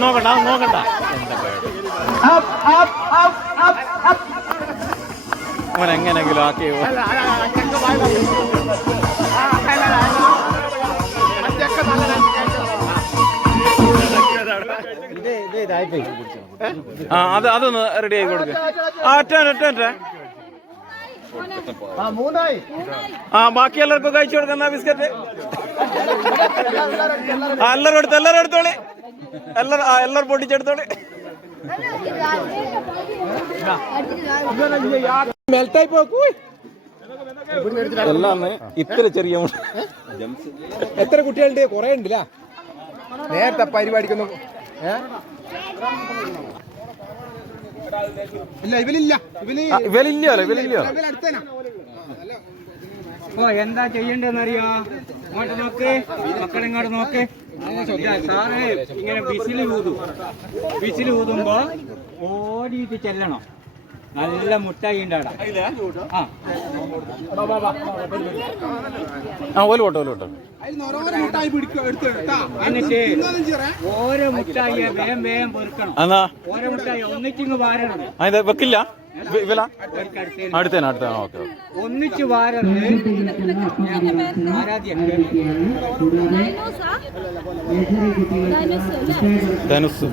നോക്കണ്ട നോക്കണ്ട. എങ്ങനെങ്കിലും ആക്കിയോ ആ അത് അതൊന്ന് റെഡി ആയി കൊടുക്കുക ആ അറ്റ അറ്റ ആ ബാക്കി എല്ലാവർക്കും കഴിച്ചു കൊടുക്കുന്ന ബിസ്ക്കറ്റ്? ആ എല്ലാവരും എടുത്ത് എല്ലാവരും എടുത്തോളി. എല്ലാവരും ആ എല്ലാവരും പൊട്ടിച്ചെടുത്തോളി. മെൽറ്റായി പോക്കൂ. എല്ലാം ഇത്ര ചെറിയ. എത്ര കുട്ടികളുണ്ട്? കുറെ ഉണ്ടല്ല? നേരത്തെ പരിപാടിക്കൊന്നും ഏ? ഇല്ല ഇവലില്ല ഓ എന്താ ചെയ്യണ്ടെന്നറിയോ ഇങ്ങോട്ട് നോക്ക്. മക്കളിങ്ങോട്ട് നോക്ക്. സാറേ ഇങ്ങനെ വിസിൽ ഊതും. വിസിൽ ഊതുമ്പോ ഓടിയിട്ട് ചെല്ലണം. നല്ല മുട്ടായി ഉണ്ടാടാ ആ ഓരോ ഓരോ വാരണം വെക്കില്ല? അടുത്തേന അടുത്തേന ഒന്നിച്ച് വാരത് ധനുസ്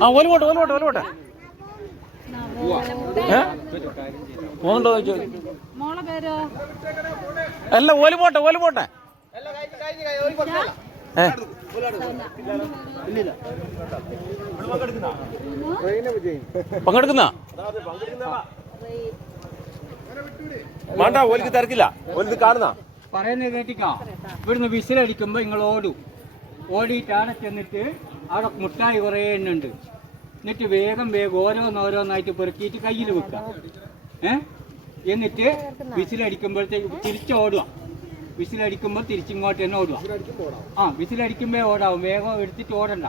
ആ ഓൽ പോട്ടെ ഓൽ പോട്ടെ ഓൽ പോട്ടെ ഏ? പോകുന്നുണ്ടോ ചോദിച്ചു? മോളെ പേരോ? അല്ല ഓൽ പോട്ടെ ഓൽ പോട്ടെ. ഏ? പങ്കെടുക്കുന്ന? വേണ്ട ഓലിക്ക് തിരക്കില്ല. ഓലിക്ക് കാണുന്ന പറയുന്നത് കേട്ടിക്കോ? ഇവിടുന്ന് വിസിലടിക്കുമ്പോ നിങ്ങൾ ഓടും ഓടിയിട്ടാണ് ചെന്നിട്ട് അവിടെ മുട്ടായി കുറേ എണ്ണുണ്ട്. എന്നിട്ട് വേഗം വേഗം ഓരോന്നോരോന്നായിട്ട് പെറുക്കിയിട്ട് കയ്യിൽ വെക്കുക. ഏ? എന്നിട്ട് വിസിലടിക്കുമ്പോഴത്തേക്ക് തിരിച്ചോടുക. വിസിലടിക്കുമ്പോൾ തിരിച്ചിങ്ങോട്ട് തന്നെ ഓടുക. ആ വിസിലടിക്കുമ്പോ ഓടാവും. വേഗം എടുത്തിട്ട് ഓടണ്ട.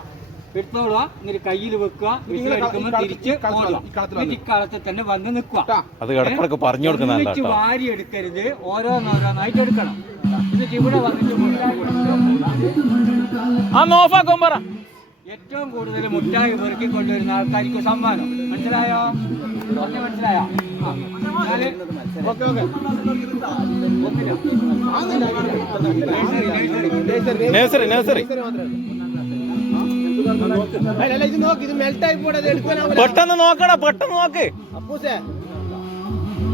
എടുത്തോളുക എന്നിട്ട് കയ്യിൽ വെക്കുക. വിസിലടിക്കുമ്പോൾ തിരിച്ച് ഓടുക. എന്നിട്ട് ഇക്കാലത്ത് തന്നെ വന്ന് നിൽക്കുക. പറഞ്ഞു കൊടുക്കുന്നതല്ല വാരി എടുക്കരുത് ഓരോന്നോരോന്നായിട്ട് എടുക്കണം. എന്നിട്ട് ഇവിടെ വന്നിട്ട് അന്ന് ഓഫാക്കാൻ പറ. ഏറ്റവും കൂടുതൽ മുട്ടായി പെറുക്കി കൊണ്ടുവരുന്ന ആൾക്കാർക്ക് സമ്മാനം. മനസ്സിലായോ? പെട്ടെന്ന് നോക്കടാ പെട്ടെന്ന് നോക്ക്.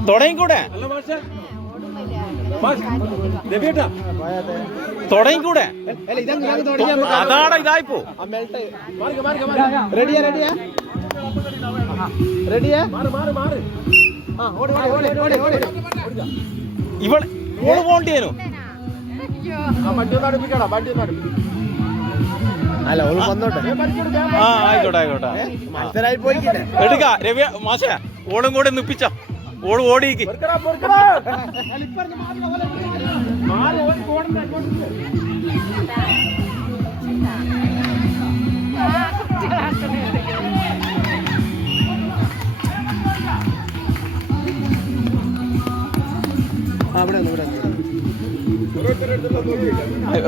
തുടങ്ങിക്കൂടെ? തുടങ്ങിക്കൂടെ? അതാണ് ഇതായിപ്പോ. റെഡിയാ റെഡിയാ. റെഡിയാ. ഇവൾ ഓൾ പോണ്ടിയേനു അല്ല ആ. രവി ഓടും കൂടെ നിപ്പിച്ച. ഓൾ ഓടിയിക്ക്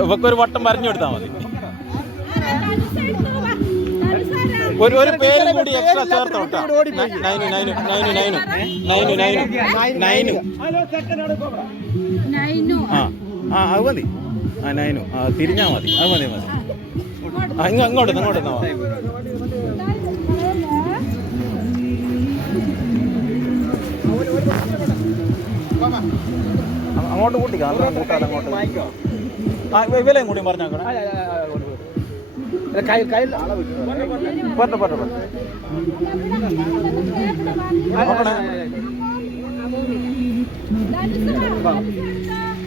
ഇവക്കൊരു വട്ടം വരഞ്ഞു കൊടുത്താൽ മതി ഒരു ഒരു പേരും കൂടി extra ചേർത്തോട്ടോ nine nine nine nine nine nine nine ആ ആ അത് മതി ആ നൈനു ആ തിരിഞ്ഞാ മതി അത് മതി മതി അങ്ങോട്ട് അങ്ങോട്ട് എന്നാ അങ്ങോട്ട് കൂട്ടിക്കാം അങ്ങോട്ട് ആ ഇവലെയും കൂടി പറഞ്ഞേക്കണേ काहीँ काहीँ पर्नु पर्नु पर्नु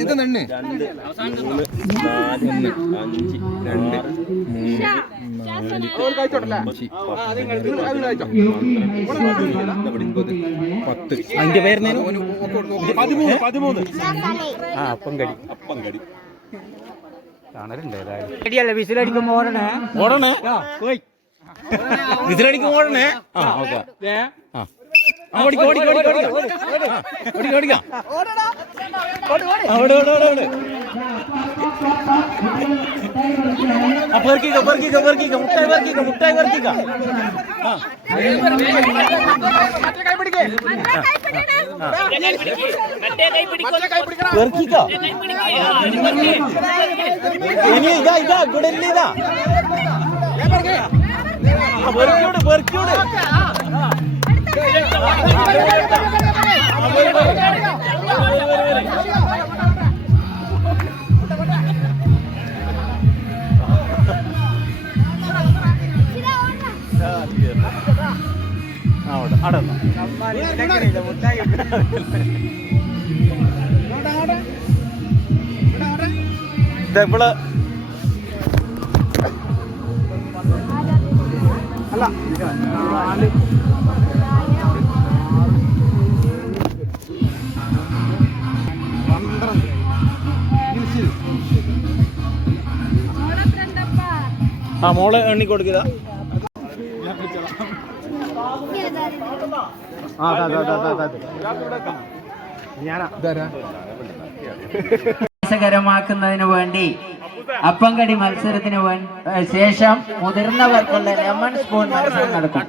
ഇത് നെണ്ണ്. മൂന്ന് നാല് അഞ്ച് രണ്ട് മൂന്ന് ഷാ ശാസന പത്ത് അതിന്റെ പേരുന്നേനു പതിമൂന്ന് പതിമൂന്ന്. ആ അപ്പങ്കടി. അപ്പങ്കടി. കാണലുണ്ട് ഏതായാലും ശരിയല്ല വിസിലടിക്കുമ്പോ ഓടണേ? ഓടണേ? ഓടണേ? ആ ഓക്കെ. ആ, ഓടിക്കോ ഓടിക്കോ ഓടിക്കോ ഓടിക്കോ ഓടിക്കോ ഓടിക്കോ ആ, ഓട് ഓട് ഓട് ഓട് ആ പെറുക്കിക്കോ പെറുക്കിക്കോ പെറുക്കിക്കോ. മുട്ടായി പെറുക്കിക്കോ മുട്ടായി പെറുക്കിക്കോ. ആ. പെറുക്കിക്കോ. ഇനി ഇതാ ഇതാ ഇവിടെ ഇല്ല ഇതാ അവിടെ അവിടെ നിന്നോ. ഇത് ഇവൾ ആ മോളെ എണ്ണി കൊടുക്കുക ആ രസകരമാക്കുന്നതിന് വേണ്ടി അപ്പങ്കടി മത്സരത്തിന് ശേഷം മുതിർന്നവർക്കുള്ള ലെമൺ സ്പൂൺ മത്സരം നടക്കും.